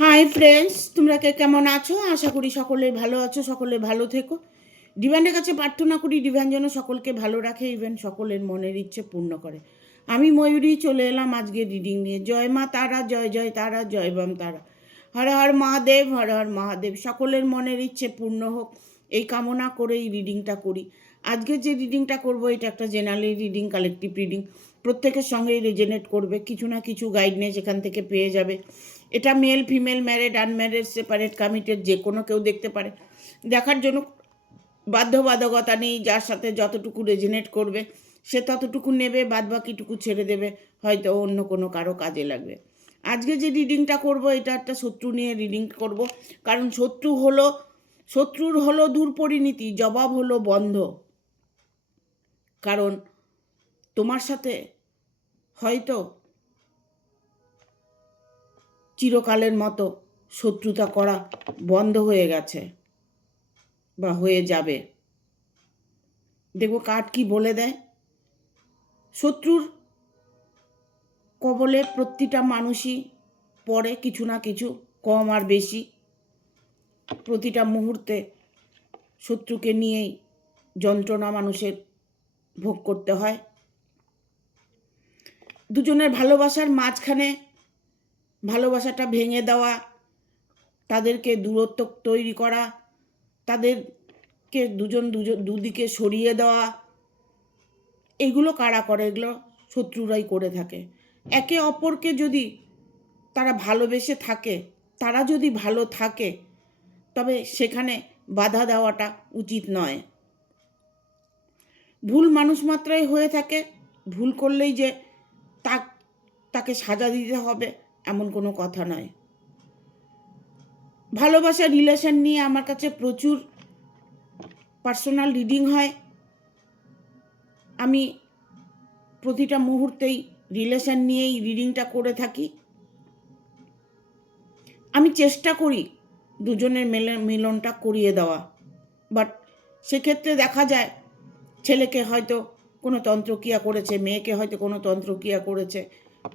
Hi friends, তোমরা কে কেমন আছো? আশা করি সকলে ভালো আছো, সকলে ভালো থেকো। ডিভাইনের কাছে প্রার্থনা করি ডিভাইন যেন সকলকে ভালো রাখে, ইভেন সকলের মনের ইচ্ছে পূর্ণ করে। আমি ময়ূরী চলে এলাম আজকে রিডিং নিয়ে। জয় মা তারা, জয় জয় তারা, জয় বাম তারা। হর হর মহাদেব, হর হর মহাদেব। সকলের মনের ইচ্ছে পূর্ণ হোক এই কামনা করেই রিডিংটা করি। আজকে যে রিডিংটা করব এটা একটা জেনারেল রিডিং, কালেকটিভ রিডিং। প্রত্যেকের সঙ্গেই রেজেনেট করবে, কিছু না কিছু গাইডনেস এখান থেকে পেয়ে যাবে। এটা male female, married unmarried, separate committed, যে কোনো কেউ দেখতে পারে। দেখার জন্য বাধ্যবাধকতা নেই, যার সাথে যতটুকু রেজেনেট করবে সে ততটুকু নেবে, বাদবাকিটুকু ছেড়ে দেবে, হয়তো অন্য কোনো কারো কাজে লাগবে। আজকে যে রিডিংটা করব এটা একটা শত্রু নিয়ে রিডিং করব, কারণ শত্রুর হলো দূর পরিণতি, জবাব হলো বন্ধ। কারণ তোমার সাথে হয়তো চিরকালের মতো শত্রুতা করা বন্ধ হয়ে গেছে বা হয়ে যাবে। দেখো কার্ড কি বলে দেয়। শত্রুর কবলে প্রতিটা মানুষই পড়ে, কিছু না কিছু, কম আর বেশি। প্রতিটা মুহূর্তে শত্রুকে নিয়েই যন্ত্রণা মানুষের ভোগ করতে হয়। দুজনের ভালোবাসার মাঝখানে ভালোবাসাটা ভেঙে দেওয়া, তাদেরকে দূরত্ব তৈরি করা, তাদেরকে দুদিকে সরিয়ে দেওয়া, এগুলো কারা করে? এগুলো শত্রুরাই করে থাকে। একে অপরকে যদি তারা ভালোবেসে থাকে, তারা যদি ভালো থাকে, তবে সেখানে বাধা দেওয়াটা উচিত নয়। ভুল মানুষ মাত্রাই হয়ে থাকে, ভুল করলেই যে তাকে সাজা দিতে হবে এমন কোনো কথা নয়। ভালোবাসার রিলেশন নিয়ে আমার কাছে প্রচুর পার্সোনাল রিডিং হয়। আমি প্রতিটা মুহূর্তেই রিলেশন নিয়েই রিডিংটা করে থাকি। আমি চেষ্টা করি দুজনের মিলনটা করিয়ে দেওয়া, বাট সেক্ষেত্রে দেখা যায় ছেলেকে হয়তো কোনো তন্ত্রক্রিয়া করেছে, মেয়েকে হয়তো কোনো তন্ত্রক্রিয়া করেছে,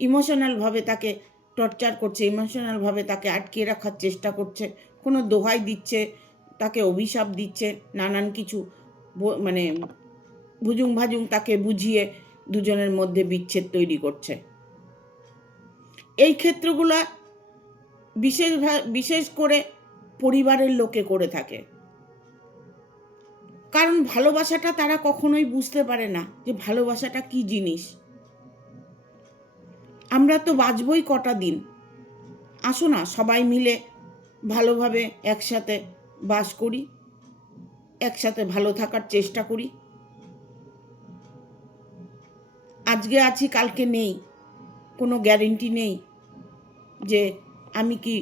ইমোশনালভাবে তাকে টর্চার করছে, ইমোশনালভাবে তাকে আটকে রাখার চেষ্টা করছে, কোনো দোহাই দিচ্ছে, তাকে অভিশাপ দিচ্ছে, নানান কিছু মানে ভুজুং ভাজুং তাকে বুঝিয়ে দুজনের মধ্যে বিচ্ছেদ তৈরি করছে। এই ক্ষেত্রগুলো বিশেষ করে পরিবারের লোকে করে থাকে। কারণ ভালোবাসাটা তারা কখনোই বুঝতে পারে না যে ভালোবাসাটা কি জিনিস। আমরা তো বাঁচবই কটা দিন, আসো না সবাই মিলে ভালোভাবে একসাথে বাস করি, একসাথে ভালো থাকার চেষ্টা করি। আজকে আছি কালকে নেই, কোনো গ্যারেন্টি নেই যে আমি কি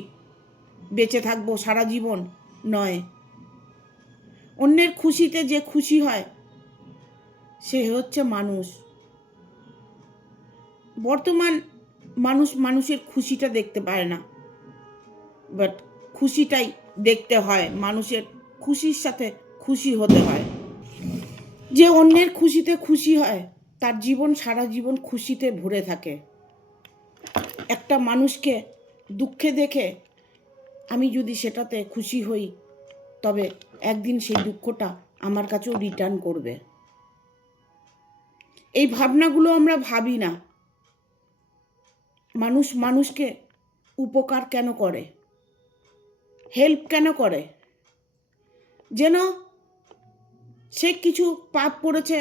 বেঁচে থাকবো সারা জীবন, নয়। অন্যের খুশিতে যে খুশি হয় সে হচ্ছে মানুষ। বর্তমান মানুষের খুশিটা দেখতে পায় না, বাট খুশিটাই দেখতে হয়। মানুষের খুশির সাথে খুশি হতে হয়। যে অন্যের খুশিতে খুশি হয় তার জীবন সারা জীবন খুশিতে ভরে থাকে। একটা মানুষকে দুঃখে দেখে আমি যদি সেটাতে খুশি হই, তবে একদিন সেই দুঃখটা আমার কাছেও রিটার্ন করবে। এই ভাবনাগুলো আমরা ভাবি না। মানুষকে উপকার কেন করে, হেল্প কেন করে? যেন সে কিছু পাপ করেছে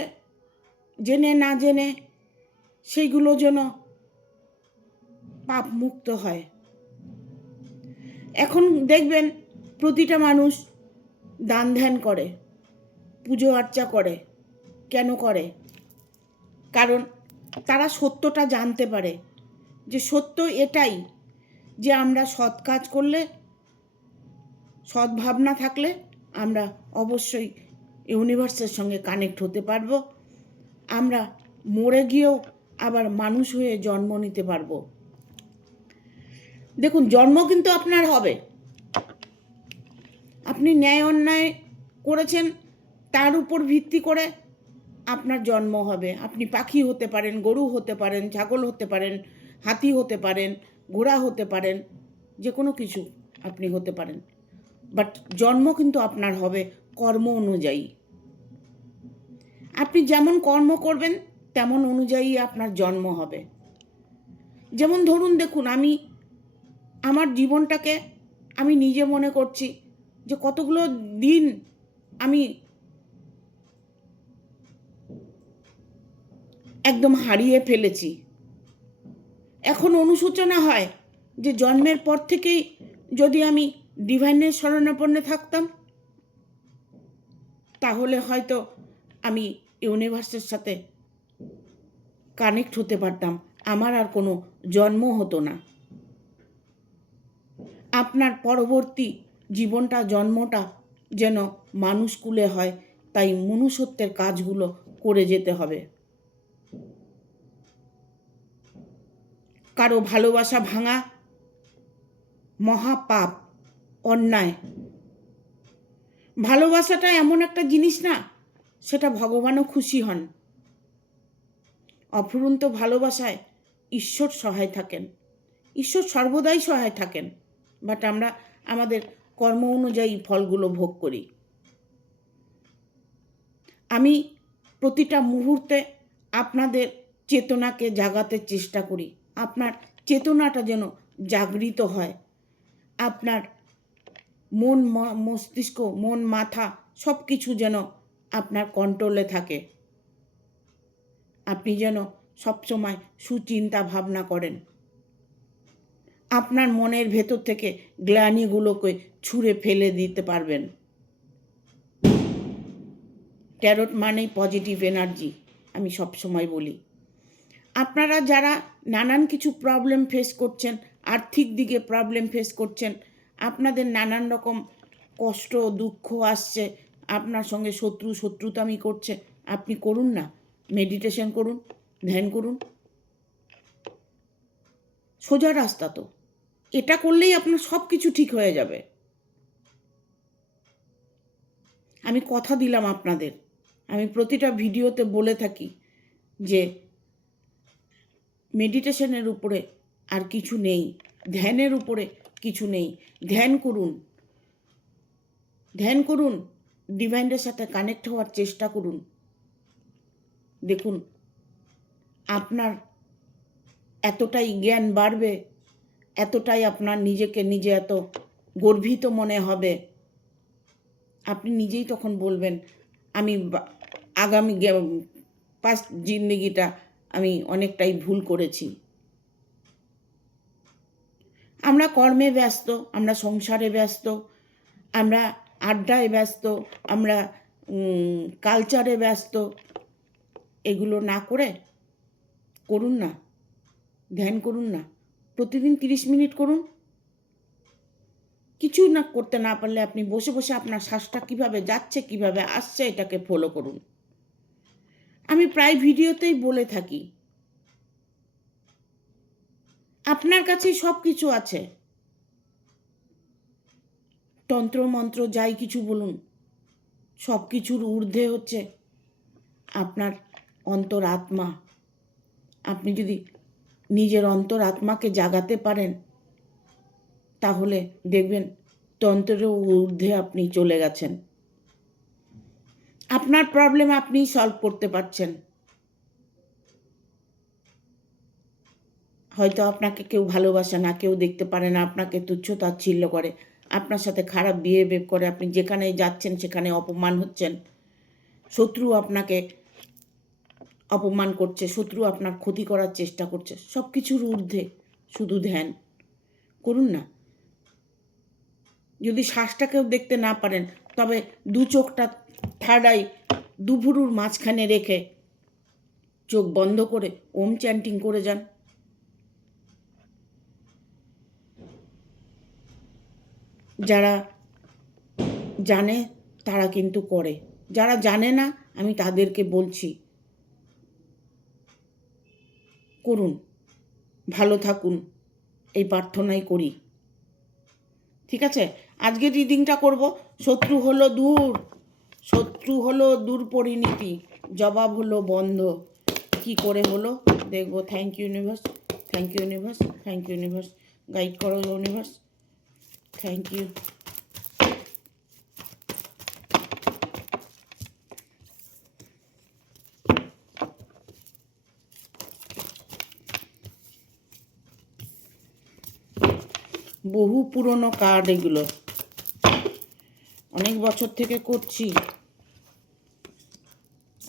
জেনে না জেনে, সেইগুলো যেন পাপ মুক্ত হয়। এখন দেখবেন প্রতিটা মানুষ দান ধ্যান করে, পুজো আর্চা করে। কেন করে? কারণ তারা সত্যটা জানতে পারে, যে সত্য এটাই যে আমরা সৎ কাজ করলে, সৎ ভাবনা থাকলে আমরা অবশ্যই ইউনিভার্সের সঙ্গে কানেক্ট হতে পারবো। আমরা মরে গিয়েও আবার মানুষ হয়ে জন্ম নিতে পারবো। দেখুন, জন্ম কিন্তু আপনার হবে। আপনি ন্যায় অন্যায় করেছেন, তার উপর ভিত্তি করে আপনার জন্ম হবে। আপনি পাখি হতে পারেন, গরু হতে পারেন, ছাগল হতে পারেন, হাতি হতে পারেন, ঘোড়া হতে পারেন, যে কোনো কিছু আপনি হতে পারেন, বাট জন্ম কিন্তু আপনার হবে কর্ম অনুযায়ী। আপনি যেমন কর্ম করবেন তেমন অনুযায়ী আপনার জন্ম হবে। যেমন ধরুন, দেখুন, আমি আমার জীবনটাকে আমি নিজে মনে করছি যে কতগুলো দিন আমি একদম হারিয়ে ফেলেছি। এখন অনুশোচনা হয় যে জন্মের পর থেকেই যদি আমি ডিভাইনের শরণাপন্নে থাকতাম, তাহলে হয়তো আমি ইউনিভার্সের সাথে কানেক্ট হতে পারতাম, আমার আর কোনো জন্ম হতো না। আপনার পরবর্তী জীবনটা, জন্মটা যেন মানুষকুলে হয়, তাই মনুষ্যত্বের কাজগুলো করে যেতে হবে। কারো ভালোবাসা ভাঙা মহাপাপ, অন্যায়। ভালোবাসাটা এমন একটা জিনিস না, সেটা ভগবানও খুশি হন। অফুরন্ত ভালোবাসায় ঈশ্বর সহায় থাকেন, ঈশ্বর সর্বদাই সহায় থাকেন, বাট আমরা আমাদের কর্ম অনুযায়ী ফলগুলো ভোগ করি। আমি প্রতিটা মুহূর্তে আপনাদের চেতনাকে জাগাতে চেষ্টা করি, আপনার চেতনাটা যেন জাগৃত হয়, আপনার মন মস্তিষ্ক, মন মাথা সব কিছু যেন আপনার কন্ট্রোলে থাকে, আপনি যেন সবসময় সুচিন্তা ভাবনা করেন, আপনার মনের ভেতর থেকে গ্লানিগুলোকে ছুঁড়ে ফেলে দিতে পারবেন। ট্যারোট মানেই পজিটিভ এনার্জি, আমি সবসময় বলি। আপনারা যারা নানান কিছু প্রবলেম ফেস করছেন, আর্থিক দিকে প্রবলেম ফেস করছেন, আপনাদের নানান রকম কষ্ট দুঃখ আসছে, আপনার সঙ্গে শত্রুতামি করছে, আপনি করুন না, মেডিটেশন করুন, ধ্যান করুন, সোজা রাস্তা তো। এটা করলেই আপনার সব কিছু ঠিক হয়ে যাবে। আমি কথা দিলাম আপনাদের, আমি প্রতিটা ভিডিওতে বলে থাকি যে মেডিটেশনের উপরে আর কিছু নেই, ধ্যানের উপরে কিছু নেই। ধ্যান করুন, ধ্যান করুন, ডিভাইনের সাথে কানেক্ট হওয়ার চেষ্টা করুন। দেখুন, আপনার এতটাই জ্ঞান বাড়বে, এতটাই আপনার নিজেকে নিজে এত গর্বিত মনে হবে, আপনি নিজেই তখন বলবেন আমি আগামী পাস্ট জিন্দেগিটা আমি অনেকটাই ভুল করেছি। আমরা কর্মে ব্যস্ত, আমরা সংসারে ব্যস্ত, আমরা আড্ডায় ব্যস্ত, আমরা কালচারে ব্যস্ত। এগুলো না করে করুন না, ধ্যান করুন না, প্রতিদিন 30 মিনিট করুন। কিছু না করতে না পারলে আপনি বসে বসে আপনার শ্বাসটা কীভাবে যাচ্ছে কীভাবে আসছে এটাকে ফলো করুন। আমি প্রায় ভিডিওতেই বলে থাকি, আপনার কাছেই সব কিছু আছে। তন্ত্রমন্ত্র যাই কিছু বলুন, সব কিছুর ঊর্ধ্বে হচ্ছে আপনার অন্তরাত্মা। আপনি যদি নিজের অন্তরাত্মাকে জাগাতে পারেন, তাহলে দেখবেন তন্ত্রের ঊর্ধ্বে আপনি চলে গেছেন। আপনার প্রবলেম আপনিই সলভ করতে পারছেন। হয়তো আপনাকে কেউ ভালোবাসে না, কেউ দেখতে পারে না, আপনাকে তুচ্ছ তাচ্ছিল্য করে, আপনার সাথে খারাপ বিহেভ করে, আপনি যেখানে যাচ্ছেন সেখানে অপমান হচ্ছেন, শত্রু আপনাকে অপমান করছে, শত্রু আপনার ক্ষতি করার চেষ্টা করছে, সব কিছুর ঊর্ধ্বে শুধু ধ্যান করুন না। যদি শ্বাসটাকেও দেখতে না পারেন, তবে দু চোখটা থার্ড আই দুভুরুর মাঝখানে রেখে চোখ বন্ধ করে ওম চ্যান্টিং করে যান। যারা জানে তারা কিন্তু করে, যারা জানে না আমি তাদেরকে বলছি করুন, ভালো থাকুন, এই প্রার্থনাই করি। ঠিক আছে, আজকে রিডিংটা করব। শত্রু হলো দূর পরিণীতি, জবাব হলো বন্ধ। কি করে হলো দেখব। Thank you universe, thank you universe, thank you universe. Guide করো ইউনিভার্স, থ্যাংক ইউ। বহু পুরনো কার্ড এগুলো, অনেক বছর থেকে করছি,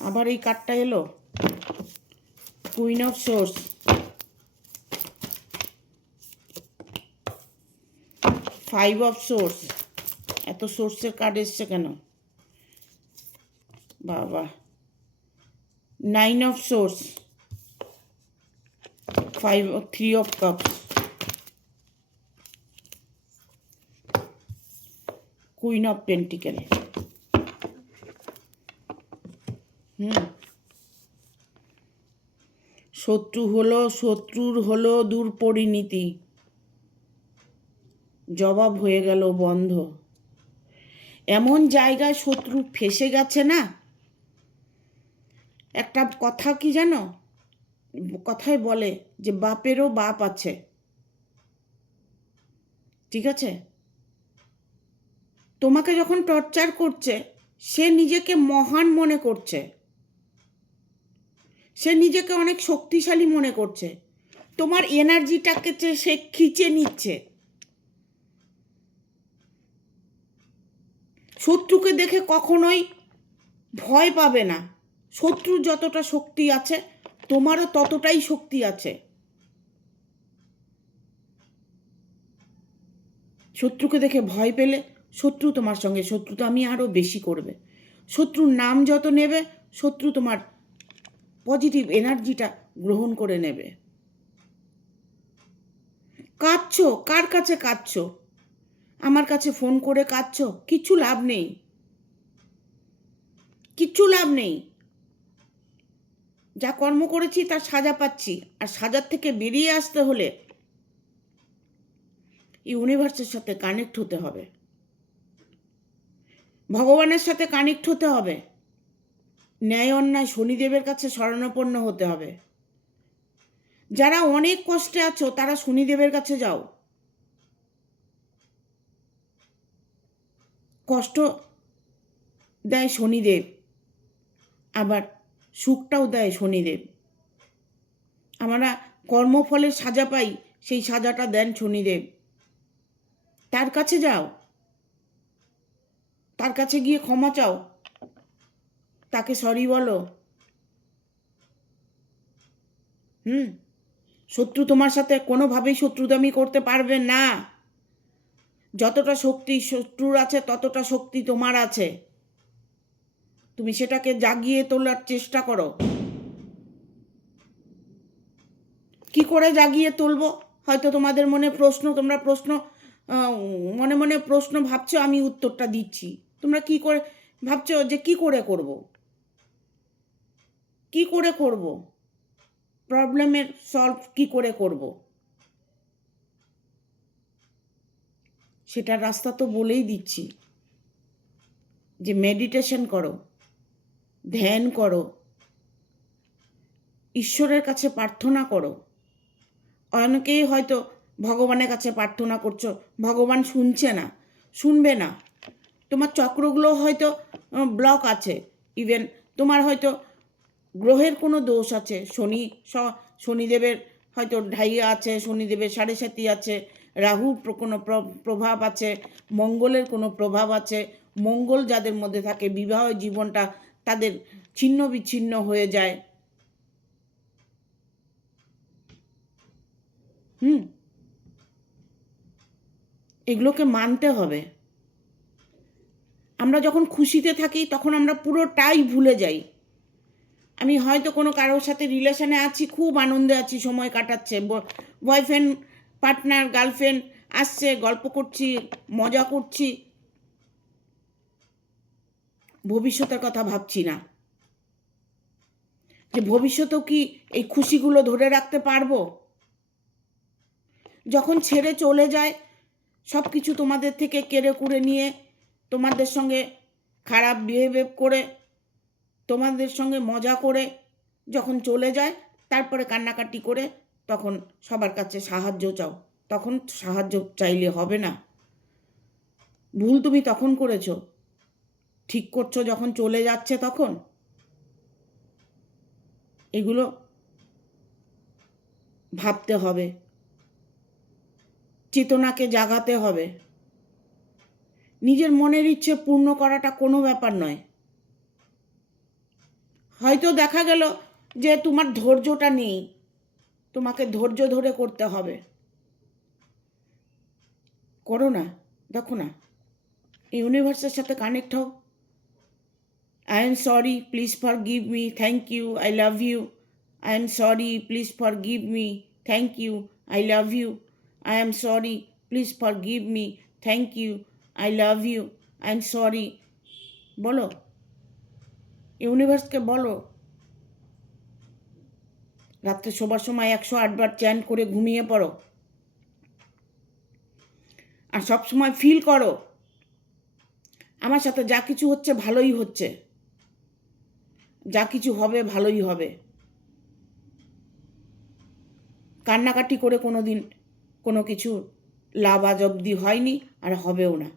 আবার এই কার্ডটা এলো। Queen of swords, 5 of swords. এত সোর্সের কার্ড এসছে কেন বাবা। 9 of swords, 3 of cups, queen of pentacle. শত্রুর হলো দুর্পরিণীতি, জবাব হয়ে গেল বন্ধ। এমন জায়গায় শত্রু ফেসে গেছে না, একটা কথা কি জানো, কথায় বলে যে বাপেরও বাপ আছে, ঠিক আছে? তোমাকে যখন টর্চার করছে, সে নিজেকে মহান মনে করছে, সে নিজেকে অনেক শক্তিশালী মনে করছে, তোমার এনার্জিটাকে সে খিচে নিচ্ছে। শত্রুকে দেখে কখনোই ভয় পাবে না। শত্রুর যতটা শক্তি আছে তোমারও ততটাই শক্তি আছে। শত্রুকে দেখে ভয় পেলে শত্রু তোমার সঙ্গে শত্রুতা আমি আরও বেশি করবে। শত্রুর নাম যত নেবে শত্রু তোমার পজিটিভ এনার্জিটা গ্রহণ করে নেবে। কাঁদছো, কার কাছে কাঁদছো? আমার কাছে ফোন করে কাঁদছো? কিচ্ছু লাভ নেই, কিচ্ছু লাভ নেই। যা কর্ম করেছি তার সাজা পাচ্ছি, আর সাজার থেকে বেরিয়ে আসতে হলে ইউনিভার্সের সাথে কানেক্ট হতে হবে, ভগবানের সাথে কানেক্ট হতে হবে, ন্যায় অন্যায় শনিদেবের কাছে শরণাপন্ন হতে হবে। যারা অনেক কষ্টে আছো তারা শনিদেবের কাছে যাও। কষ্ট দেয় শনিদেব, আবার সুখটাও দেয় শনিদেব। আমরা কর্মফলের সাজা পাই, সেই সাজাটা দেন শনিদেব। তার কাছে যাও, তার কাছে গিয়ে ক্ষমা চাও, তাকে সরি বলো। শত্রু তোমার সাথে কোনোভাবেই শত্রুতামি করতে পারবে না। যতটা শক্তি শত্রুর আছে ততটা শক্তি তোমার আছে। তুমি সেটাকে জাগিয়ে তোলার চেষ্টা করো। কি করে জাগিয়ে তুলবো? হয়তো তোমাদের মনে প্রশ্ন, তোমরা প্রশ্ন মনে মনে প্রশ্ন ভাবছো, আমি উত্তরটা দিচ্ছি। তোমরা কি করে ভাবছো যে কি করে করব, কি করে করব, প্রবলেমের সলভ কি করে করব? সেটার রাস্তা তো বলেই দিচ্ছি, যে মেডিটেশন করো, ধ্যান করো, ঈশ্বরের কাছে প্রার্থনা করো। অনেকেই হয়তো ভগবানের কাছে প্রার্থনা করছো, ভগবান শুনছে না, শুনবে না। তোমার চক্রগুলো হয়তো ব্লক আছে, ইভেন তোমার হয়তো গ্রহের কোনো দোষ আছে। শনিদেবের হয়তো ঢাইয়া আছে, শনিদেবের 7.5 আছে, রাহুর কোনো প্রভাব আছে, মঙ্গলের কোনো প্রভাব আছে। মঙ্গল যাদের মধ্যে থাকে বিবাহ জীবনটা তাদের ছিন্ন বিচ্ছিন্ন হয়ে যায়। এগুলোকে মানতে হবে। আমরা যখন খুশিতে থাকি তখন আমরা পুরোটাই ভুলে যাই। আমি হয়তো কোনো কারোর সাথে রিলেশনে আছি, খুব আনন্দে আছি, সময় কাটাচ্ছে, বয়ফ্রেন্ড পার্টনার গার্লফ্রেন্ড আসছে, গল্প করছি, মজা করছি, ভবিষ্যতের কথা ভাবছি না, যে ভবিষ্যতেও কি এই খুশিগুলো ধরে রাখতে পারবো। যখন ছেড়ে চলে যায়, সব কিছু তোমাদের থেকে কেড়ে কুড়ে নিয়ে, তোমাদের সঙ্গে খারাপ বিহেভ করে, তোমাদের সঙ্গে মজা করে যখন চলে যায়, তারপরে কান্নাকাটি করে তখন সবার কাছে সাহায্য চাও। তখন সাহায্য চাইলে হবে না, ভুল তুমি তখন করেছো, ঠিক করছো যখন চলে যাচ্ছে তখন। এগুলো ভাবতে হবে, চেতনাকে জাগাতে হবে। নিজের মনের ইচ্ছে পূর্ণ করাটা কোনো ব্যাপার নয়। হয়তো দেখা গেল যে তোমার ধৈর্যটা নেই, তোমাকে ধৈর্য ধরে করতে হবে। করো না, দেখো না, ইউনিভার্সের সাথে কানেক্ট হও। I am sorry, please forgive me, thank you, I love you. I am sorry, please forgive me, thank you, I love you. I am sorry, please forgive me, thank you, I love you. I am sorry. বলো, ইউনিভার্সকে বলো। রাত্রে শোবার সময় 108 বার chant করে ঘুমিয়ে পড়ো। আর সব সময় ফিল করো আমার সাথে যা কিছু হচ্ছে ভালোই হচ্ছে, যা কিছু হবে ভালোই হবে। কান্নাকাটি করে কোনো দিন কোনো কিছু লাভ আজ অবধি হয়নি, আর হবেও না।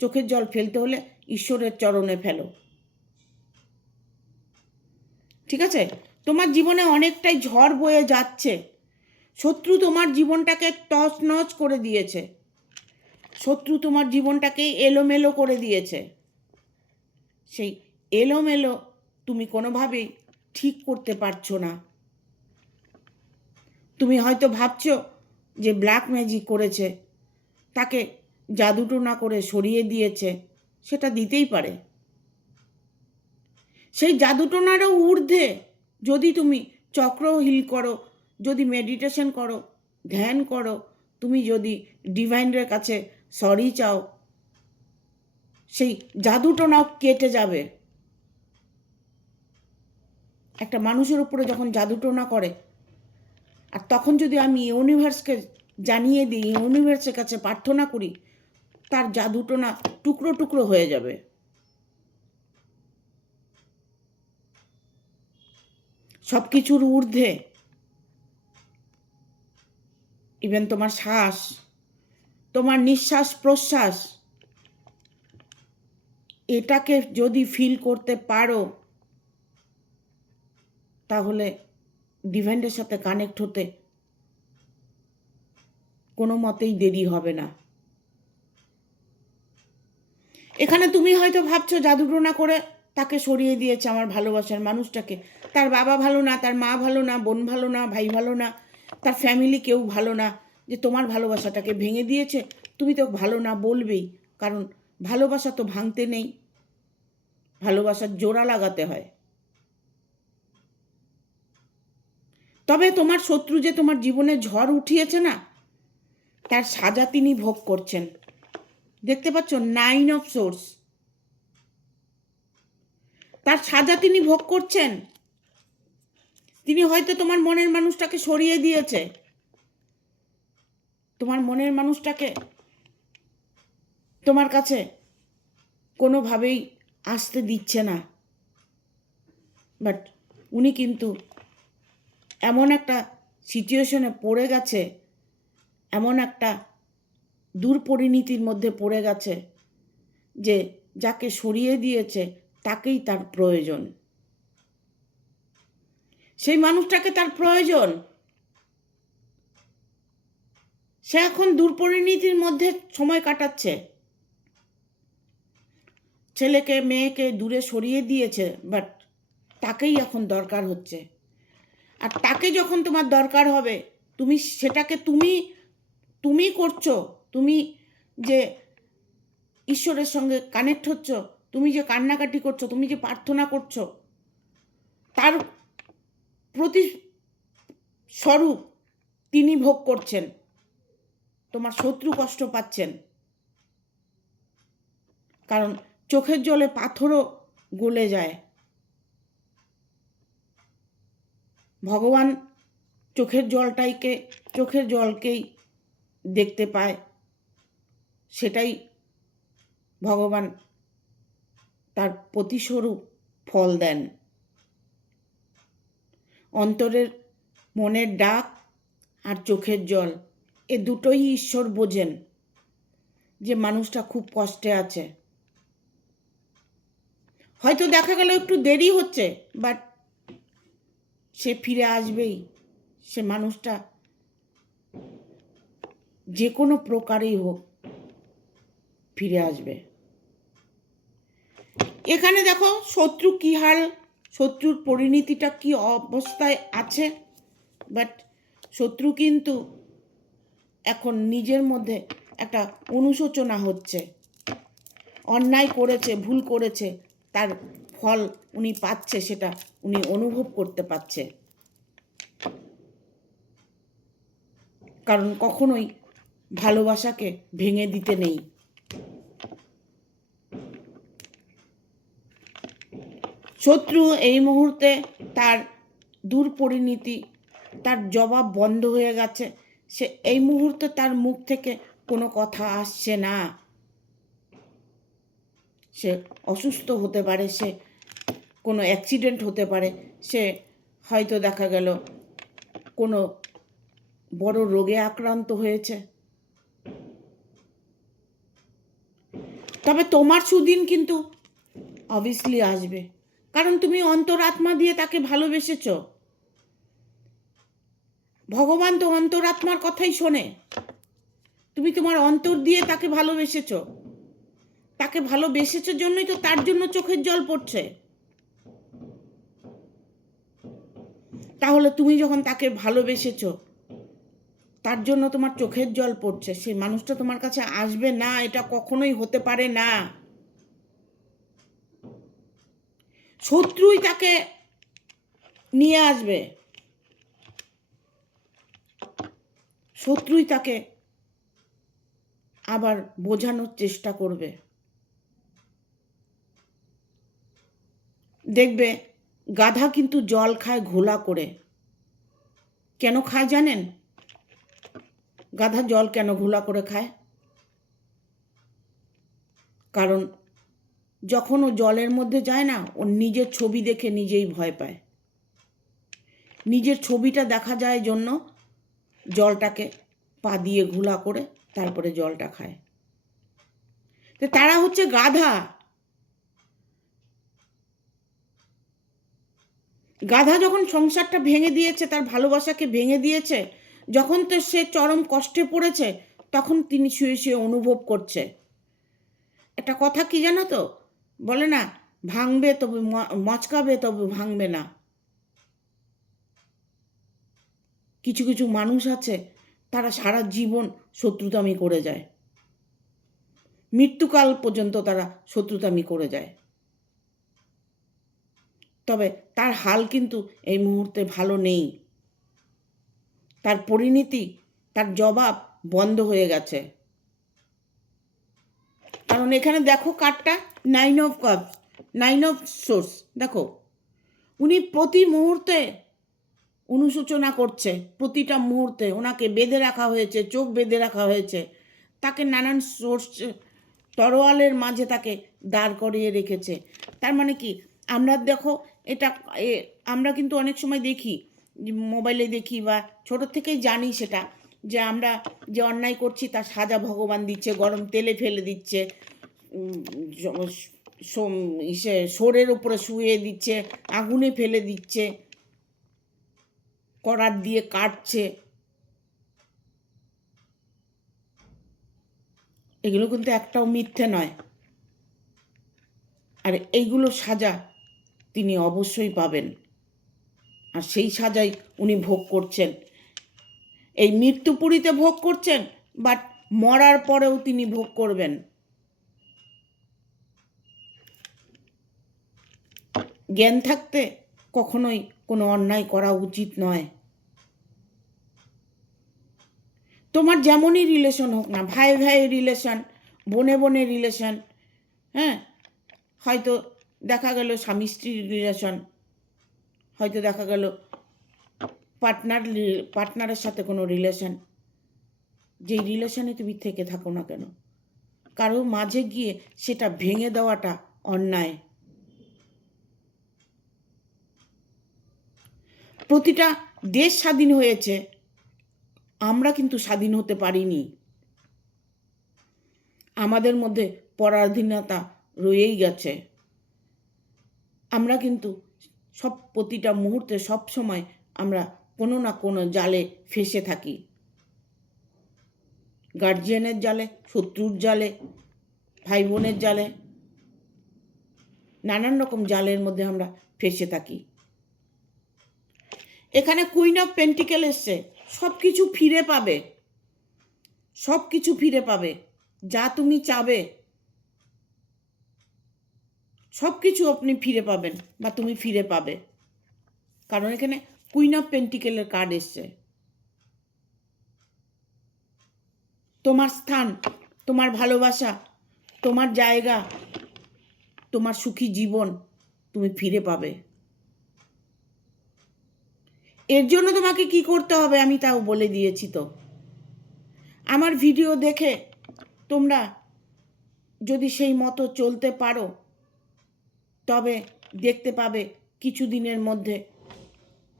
চোখের জল ফেলতে হলে ঈশ্বরের চরণে ফেলো, ঠিক আছে? তোমার জীবনে অনেকটাই ঝড় বয়ে যাচ্ছে। শত্রু তোমার জীবনটাকে তছনছ করে দিয়েছে, শত্রু তোমার জীবনটাকে এলোমেলো করে দিয়েছে। সেই এলোমেলো তুমি কোনোভাবেই ঠিক করতে পারছো না। তুমি হয়তো ভাবছো যে ব্ল্যাক ম্যাজিক করেছে, তাকে জাদুটোনা করে সরিয়ে দিয়েছে, সেটা দিতেই পারে। সেই জাদুটোনারও ঊর্ধ্বে যদি তুমি চক্র হিল করো, যদি মেডিটেশন করো, ধ্যান করো, তুমি যদি ডিভাইনের কাছে সরি চাও, সেই জাদুটোনাও কেটে যাবে। একটা মানুষের উপরে যখন জাদুটোনা করে, আর তখন যদি আমি ইউনিভার্সকে জানিয়ে দিই, ইউনিভার্সের কাছে প্রার্থনা করি, তার জাদুটোনা টুকরো টুকরো হয়ে যাবে। সব কিছুর ঊর্ধ্বে ইভেন তোমার শ্বাস, তোমার নিঃশ্বাস প্রশ্বাস, এটাকে যদি ফিল করতে পারো, তাহলে ডিভাইনের সাথে কানেক্ট হতে কোনো মতেই দেরি হবে না। এখানে তুমি হয়তো ভাবছো জাদুটোনা করে তাকে সরিয়ে দিয়েছে আমার ভালোবাসার মানুষটাকে, তার বাবা ভালো না, তার মা ভালো না, বোন ভালো না, ভাই ভালো না, তার ফ্যামিলি কেউ ভালো না, যে তোমার ভালোবাসাটাকে ভেঙে দিয়েছে। তুমি তো ভালো না বলবেই, কারণ ভালোবাসা তো ভাঙতে নেই, ভালোবাসার জোড়া লাগাতে হয়। তবে তোমার শত্রু যে তোমার জীবনে ঝড় উঠিয়েছে না, তার সাজা তিনি ভোগ করছেন। দেখতে পাচ্ছ 9 অফ সোর্স, তার সাজা তিনি ভোগ করছেন। তিনি হয়তো তোমার মনের মানুষটাকে সরিয়ে দিয়েছে, তোমার মনের মানুষটাকে তোমার কাছে কোনোভাবেই আসতে দিচ্ছে না, বাট উনি কিন্তু এমন একটা সিচুয়েশনে পড়ে গেছে, এমন একটা দুর্পরিণতির মধ্যে পড়ে গেছে যে যাকে সরিয়ে দিয়েছে তাকেই তার প্রয়োজন, সেই মানুষটাকে তার প্রয়োজন। সে এখন দুর্পরিণতির মধ্যে সময় কাটাচ্ছে, ছেলেকে মেয়েকে দূরে সরিয়ে দিয়েছে, বাট তাকেই এখন দরকার হচ্ছে। আর তাকে যখন তোমার দরকার হবে, তুমি সেটাকে তুমি করছো, তুমি যে ঈশ্বরের সঙ্গে কানেক্ট হচ্ছ, তুমি যে কান্নাকাটি করছো, তুমি যে প্রার্থনা করছো, তার প্রতিস্বরূপ তিনি ভোগ করছেন। তোমার শত্রু কষ্ট পাচ্ছেন, কারণ চোখের জলে পাথরও গলে যায়। ভগবান চোখের জলকেই দেখতে পায়, সেটাই ভগবান তার প্রতিস্বরূপ ফল দেন। অন্তরের মনের ডাক আর চোখের জল, এ দুটোই ঈশ্বর বোঝেন। যে মানুষটা খুব কষ্টে আছে। হয়তো দেখা গেল একটু দেরি হচ্ছে, বাট সে ফিরে আসবেই। সে মানুষটা যে কোনো প্রকারেই হোক ফিরে আসবে। এখানে দেখো শত্রু কি হাল, শত্রুর পরিণতিটা কি অবস্থায় আছে। বাট শত্রু কিন্তু এখন নিজের মধ্যে একটা অনুশোচনা হচ্ছে, অন্যায় করেছে, ভুল করেছে, তার ফল উনি পাচ্ছে, সেটা উনি অনুভব করতে পারছে। কারণ কখনোই ভালোবাসাকে ভেঙে দিতে নেই। শত্রু এই মুহূর্তে তার দুর্পরিণতি, তার জবাব বন্ধ হয়ে গেছে। সে এই মুহূর্তে তার মুখ থেকে কোনো কথা আসছে না। সে অসুস্থ হতে পারে, সে কোনো অ্যাক্সিডেন্ট হতে পারে, সে হয়তো দেখা গেল কোনো বড় রোগে আক্রান্ত হয়েছে। তবে তোমার সুদিন কিন্তু অবভিয়াসলি আসবে, কারণ তুমি অন্তরাত্মা দিয়ে তাকে ভালোবেসেছ। ভগবান তো অন্তরাত্মার কথাই শোনে। তুমি তোমার অন্তর দিয়ে তাকে ভালোবেসেছ, তাকে ভালোবেসেছ জন্যই তো তার জন্য চোখের জল পড়ছে। তাহলে তুমি যখন তাকে ভালোবেসেছ, তার জন্য তোমার চোখের জল পড়ছে, সেই মানুষটা তোমার কাছে আসবে না, এটা কখনোই হতে পারে না। শত্রুই তাকে নিয়ে আসবে, শত্রুই তাকে আবার বোঝানোর চেষ্টা করবে। দেখবে গাধা কিন্তু জল খায় ঘোলা করে। কেন খায় জানেন? গাধা জল কেন ঘোলা করে খায়? কারণ যখন ও জলের মধ্যে যায় না, ও নিজের ছবি দেখে নিজেই ভয় পায়। নিজের ছবিটা দেখা যায় জন্য জলটাকে পা দিয়ে ঘোলা করে তারপরে জলটা খায়। তো তারা হচ্ছে গাধা। গাধা যখন সংসারটা ভেঙে দিয়েছে, তার ভালোবাসাকে ভেঙে দিয়েছে, যখন তো সে চরম কষ্টে পড়েছে, তখন তিনি শুয়ে শুয়ে অনুভব করছে। একটা কথা কি জানো তো, বলে না, ভাঙবে তবে মচকাবে তবে ভাঙবে না। কিছু কিছু মানুষ আছে, তারা সারা জীবন শত্রুতামি করে যায়, মৃত্যুকাল পর্যন্ত তারা শত্রুতামি করে যায়। তবে তার হাল কিন্তু এই মুহূর্তে ভালো নেই। তার পরিণতি, তার জবাব বন্ধ হয়ে গেছে। কারণ এখানে দেখো কার্ডটা 9 অফ কাপস, 9 অফ সোর্স। দেখো উনি প্রতি মুহূর্তে অনুশোচনা করছে, প্রতিটা মুহূর্তে ওনাকে বেঁধে রাখা হয়েছে, চোখ বেঁধে রাখা হয়েছে, তাকে নানান সোর্স তরোয়ালের মাঝে তাকে দাঁড় করিয়ে রেখেছে। তার মানে কি, আমরা দেখো এটা আমরা কিন্তু অনেক সময় দেখি, মোবাইলে দেখি বা ছোটোর থেকেই জানি সেটা, যে আমরা যে অন্যায় করছি তার সাজা ভগবান দিচ্ছে, গরম তেলে ফেলে দিচ্ছে, সোরের উপরে শুয়ে দিচ্ছে, আগুনে ফেলে দিচ্ছে, করাত দিয়ে কাটছে। এগুলো কিন্তু একটাও মিথ্যে নয়। আর এইগুলো সাজা তিনি অবশ্যই পাবেন, আর সেই সাজাই উনি ভোগ করছেন। এই মৃত্যুপুরীতে ভোগ করছেন, বাট মরার পরেও তিনি ভোগ করবেন। জ্ঞান থাকতে কখনোই কোনো অন্যায় করা উচিত নয়। তোমার যেমনই রিলেশন হোক না, ভাই ভাই রিলেশন, বোনে বোনে রিলেশন, হ্যাঁ, হয়তো দেখা গেল স্বামী স্ত্রীর রিলেশন, হয়তো দেখা গেল পার্টনারের সাথে কোনো রিলেশন, যেই রিলেশনে তুমি থেকে থাকো না কেন, কারো মাঝে গিয়ে সেটা ভেঙে দেওয়াটা অন্যায়। প্রতিটা দেশ স্বাধীন হয়েছে, আমরা কিন্তু স্বাধীন হতে পারিনি। আমাদের মধ্যে পরাধীনতা রয়েই গেছে। আমরা কিন্তু প্রতিটা মুহূর্তে সব সময় আমরা কোনো না কোনো জালে ফেঁসে থাকি। গার্জিয়ানের জালে, শত্রুর জালে, ভাই বোনের জালে, নানান রকম জালের মধ্যে আমরা ফেঁসে থাকি। এখানে কুইন অফ পেন্টিকেল এসছে, সব কিছু ফিরে পাবে, সব কিছু ফিরে পাবে, যা তুমি চাবে সব কিছু আপনি ফিরে পাবেন বা তুমি ফিরে পাবে। কারণ এখানে কুইন অফ পেন্টিকেলের কার্ড এসছে। তোমার স্থান, তোমার ভালোবাসা, তোমার জায়গা, তোমার সুখী জীবন তুমি ফিরে পাবে। এর জন্য তোমাকে কি করতে হবে আমি তাও বলে দিয়েছি। তো আমার ভিডিও দেখে তোমরা যদি সেই মতো চলতে পারো তবে দেখতে পাবে কিছু দিনের মধ্যে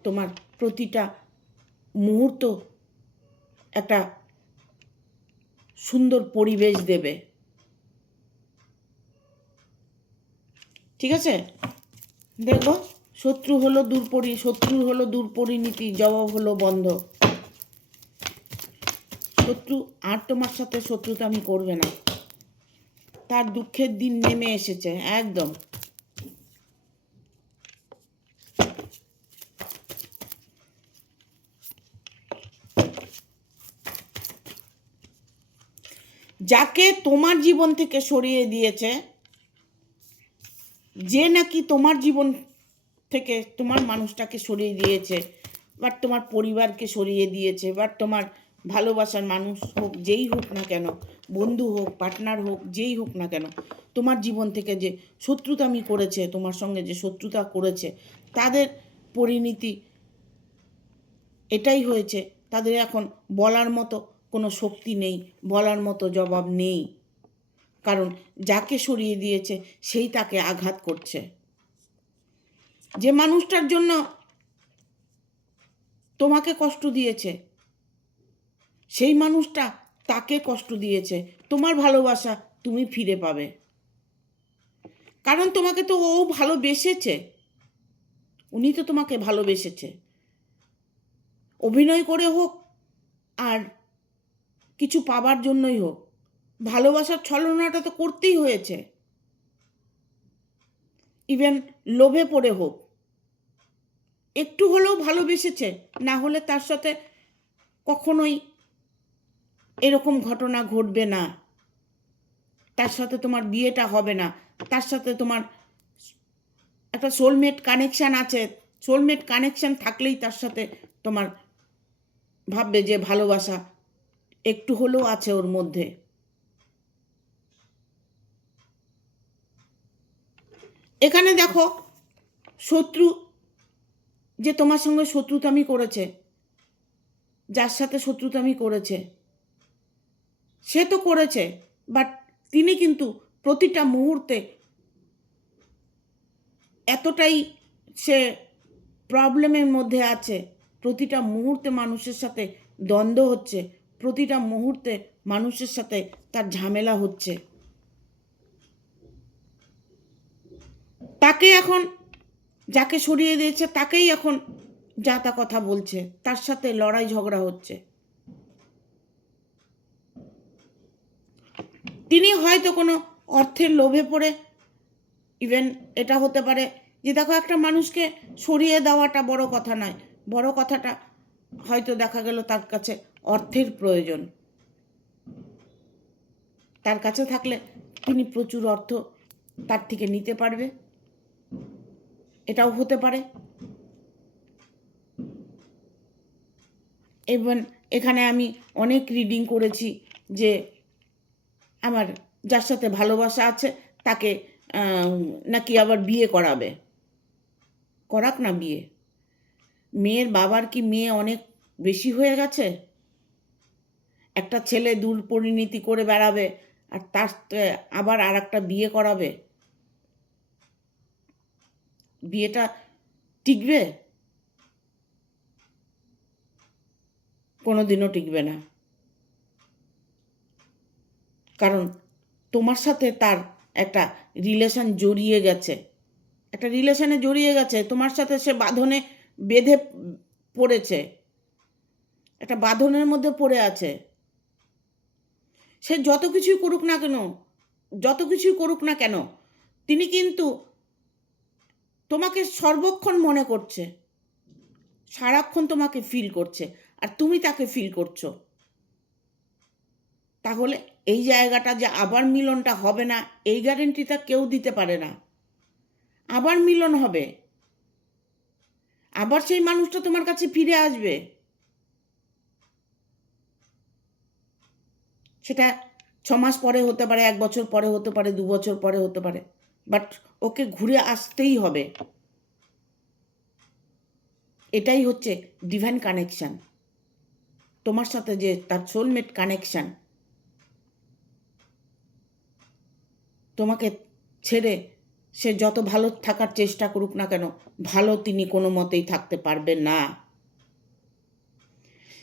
তোমার প্রতিটা মুহূর্ত একটা সুন্দর পরিবেশ দেবে। ঠিক আছে, দেখো, শত্রুর হলো দূরপরিণীতি, জবাব হলো বন্ধ। শত্রু আর তোমার সাথে শত্রুতামি করবে না, তার দুঃখের দিন নেমে এসেছে একদম। যাকে তোমার জীবন থেকে সরিয়ে দিয়েছে, যে নাকি তোমার জীবন থেকে তোমার মানুষটাকে সরিয়ে দিয়েছে, বা তোমার পরিবারকে সরিয়ে দিয়েছে, বা তোমার ভালোবাসার মানুষ হোক, যেই হোক না কেন, বন্ধু হোক, পার্টনার হোক, যেই হোক না কেন, তোমার জীবন থেকে যে শত্রুতামি করেছে, তোমার সঙ্গে যে শত্রুতা করেছে, তাদের পরিণতি এটাই হয়েছে, তাদের এখন বলার মতো কোনো শক্তি নেই, বলার মতো জবাব নেই। কারণ যাকে সরিয়ে দিয়েছে সেই তাকে আঘাত করছে। যে মানুষটার জন্য তোমাকে কষ্ট দিয়েছে সেই মানুষটা তাকে কষ্ট দিয়েছে। তোমার ভালোবাসা তুমি ফিরে পাবে, কারণ তোমাকে তো ও ভালোবেসেছে, উনি তো তোমাকে ভালোবেসেছে। অভিনয় করে হোক আর কিছু পাবার জন্যই হোক, ভালোবাসার ছলনাটা তো করতেই হয়েছে। ইভেন লোভে পড়ে হোক, একটু হলেও ভালোবেসেছে, না হলে তার সাথে কখনোই এরকম ঘটনা ঘটবে না, তার সাথে তোমার বিয়েটা হবে না, তার সাথে তোমার একটা সোলমেট কানেকশান আছে। সোলমেট কানেকশান থাকলেই তার সাথে তোমার ভাববে যে ভালোবাসা একটু হলেও আছে ওর মধ্যে। এখানে দেখো, শত্রু যে তোমার সঙ্গে শত্রুতামি করেছে, যার সাথে শত্রুতামি করেছে সে তো করেছে, বাট তিনি কিন্তু প্রতিটা মুহূর্তে এতটাই সে প্রবলেমের মধ্যে আছে, প্রতিটা মুহূর্তে মানুষের সাথে দ্বন্দ্ব হচ্ছে, প্রতিটা মুহূর্তে মানুষের সাথে তার ঝামেলা হচ্ছে। তাকে এখন, যাকে সরিয়ে দিয়েছে তাকেই এখন যা তা কথা বলছে, তার সাথে লড়াই ঝগড়া হচ্ছে। তিনি হয়তো কোনো অর্থের লোভে পড়ে, ইভেন এটা হতে পারে যে দেখো, একটা মানুষকে সরিয়ে দেওয়াটা বড় কথা নয়, বড় কথাটা হয়তো দেখা গেল তার কাছে অর্থের প্রয়োজন। তার কাছে থাকলে তিনি প্রচুর অর্থ তার থেকে নিতে পারবে, এটাও হতে পারে। এবং এখানে আমি অনেক রিডিং করেছি যে আমার যার সাথে ভালোবাসা আছে তাকে নাকি আবার বিয়ে করাবে। করাক না বিয়ে, মেয়ের বাবার কি মেয়ে অনেক বেশি হয়ে গেছে? একটা ছেলে দূর পরিণীতি করে বেড়াবে আর তার আবার আর একটা বিয়ে করাবে? বিয়েটা টিকবে? কোনো দিনও টিকবে না। কারণ তোমার সাথে তার একটা রিলেশন জড়িয়ে গেছে, একটা রিলেশনে জড়িয়ে গেছে, তোমার সাথে সে বাঁধনে বেঁধে পড়েছে, একটা বাঁধনের মধ্যে পড়ে আছে। সে যত কিছুই করুক না কেন, যত কিছুই করুক না কেন, তিনি কিন্তু তোমাকে সর্বক্ষণ মনে করছে, সারাক্ষণ তোমাকে ফিল করছে, আর তুমি তাকে ফিল করছো। তাহলে এই জায়গাটা যে আবার মিলনটা হবে না, এই গ্যারেন্টিটা কেউ দিতে পারে না। আবার মিলন হবে, আবার সেই মানুষটা তোমার কাছে ফিরে আসবে। সেটা 6 মাস পরে হতে পারে, 1 বছর পরে হতে পারে, 2 বছর পরে হতে পারে, বাট ওকে ঘুরে আসতেই হবে। এটাই হচ্ছে ডিভাইন কানেকশান, তোমার সাথে যে তার সোলমেট কানেকশান। তোমাকে ছেড়ে সে যত ভালো থাকার চেষ্টা করুক না কেন, ভালো তিনি কোনো মতেই থাকতে পারবেন না।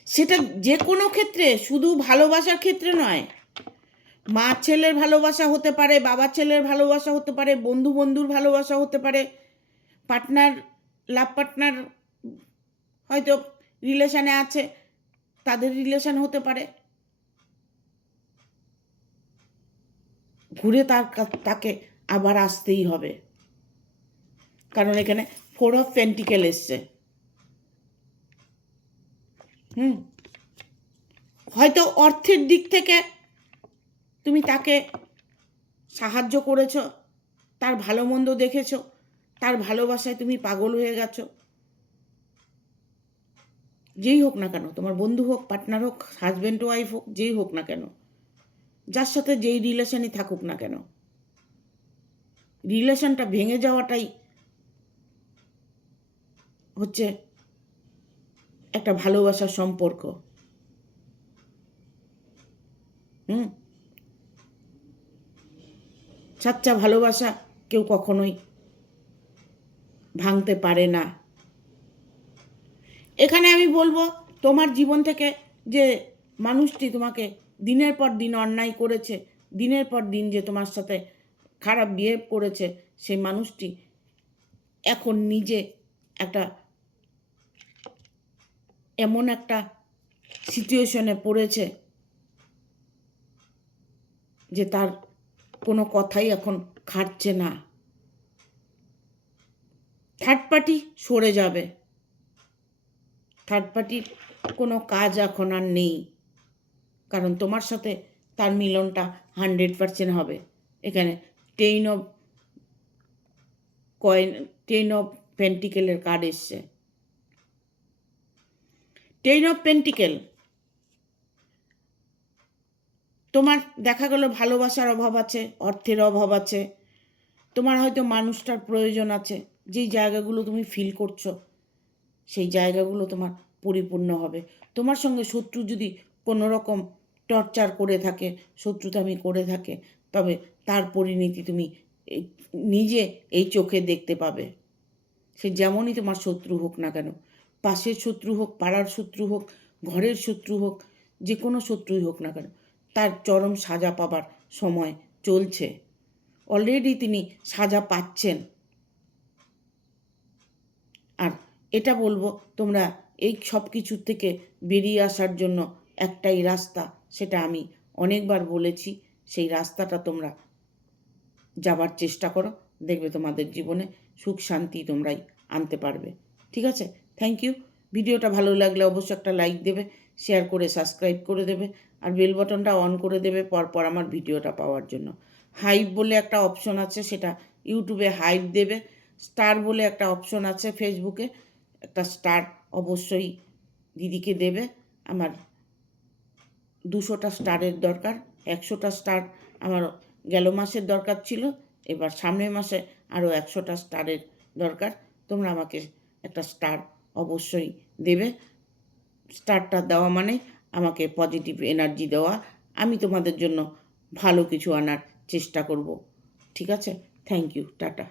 সেটা যে কোনো ক্ষেত্রে, শুধু ভালোবাসার ক্ষেত্রে নয়। মা ছেলের ভালোবাসা হতে পারে, বাবা ছেলের ভালোবাসা হতে পারে, বন্ধু বন্ধুর ভালোবাসা হতে পারে, পার্টনার, লাভ পার্টনার হয়তো রিলেশানে আছে, তাদের রিলেশান হতে পারে। ঘুরে তাকে আবার আসতেই হবে, কারণ এখানে 4 অফ পেন্টিকেল এসছে। হয়তো অর্থের দিক থেকে তুমি তাকে সাহায্য করেছ, তার ভালো মন্দ দেখেছ, তার ভালোবাসায় তুমি পাগল হয়ে গেছো। যেই হোক না কেন, তোমার বন্ধু হোক, পার্টনার হোক, হাজব্যান্ড ওয়াইফ হোক, যেই হোক না কেন, যার সাথে যেই রিলেশনই থাকুক না কেন, রিলেশনটা ভেঙে যাওয়াটাই হচ্ছে একটা ভালোবাসার সম্পর্ক। সাচ্চা ভালোবাসা কেউ কখনোই ভাঙতে পারে না। এখানে আমি বলবো, তোমার জীবন থেকে যে মানুষটি তোমাকে দিনের পর দিন অন্যায় করেছে, দিনের পর দিন যে তোমার সাথে খারাপ বিহেভ করেছে, সেই মানুষটি এখন নিজে একটা এমন একটা সিচুয়েশনে পড়েছে যে তার কোনো কথাই এখন খাটছে না। থার্ড পার্টি সরে যাবে, থার্ড পার্টির কোনো কাজ এখন আর নেই, কারণ তোমার সাথে তার মিলনটা 100% হবে। এখানে 10 অফ পেন্টিকেলের কার্ড এসছে। 10 অফ পেন্টিকেল, তোমার দেখা গেল ভালোবাসার অভাব আছে, অর্থের অভাব আছে, তোমার হয়তো মানুষটার প্রয়োজন আছে। যেই জায়গাগুলো তুমি ফিল করছো, সেই জায়গাগুলো তোমার পরিপূর্ণ হবে। তোমার সঙ্গে শত্রু যদি কোনো রকম টর্চার করে থাকে, শত্রুতামি করে থাকে, তবে তার পরিণতি তুমি নিজে এই চোখে দেখতে পাবে। সে যেমনই তোমার শত্রু হোক না কেন, পাশের শত্রু হোক, পাড়ার শত্রু হোক, ঘরের শত্রু হোক, যে কোনো শত্রুই হোক না কেন, তার চরম সাজা পাবার সময় চলছে। অলরেডি তিনি সাজা পাচ্ছেন। আর এটা বলবো, তোমরা এই সব কিছুর থেকে বেরিয়ে আসার জন্য একটাই রাস্তা, সেটা আমি অনেকবার বলেছি। সেই রাস্তাটা তোমরা যাবার চেষ্টা করো, দেখবে তোমাদের জীবনে সুখ শান্তি তোমরাই আনতে পারবে। ঠিক আছে, থ্যাংক ইউ। ভিডিওটা ভালো লাগলে অবশ্যই একটা লাইক দেবে, শেয়ার করে সাবস্ক্রাইব করে দেবে, আর বেল বাটনটা অন করে দেবে পরপর আমার ভিডিওটা পাওয়ার জন্য। হাইপ বলে একটা অপশন আছে, সেটা ইউটিউবে হাইপ দেবে। স্টার বলে একটা অপশন আছে ফেসবুকে, একটা স্টার অবশ্যই দিদিকে দেবে। আমার 200টা স্টারের দরকার, 100টা স্টার আমার গেল মাসের দরকার ছিল, এবার সামনের মাসে আরও 100টা স্টারের দরকার। তোমরা আমাকে একটা স্টার অবশ্যই দেবে। স্টারটা দেওয়া মানে আমাকে পজিটিভ এনার্জি দেওয়া, আমি তোমাদের জন্য ভালো কিছু আনার চেষ্টা করব। ঠিক আছে, থ্যাংক ইউ, টাটা।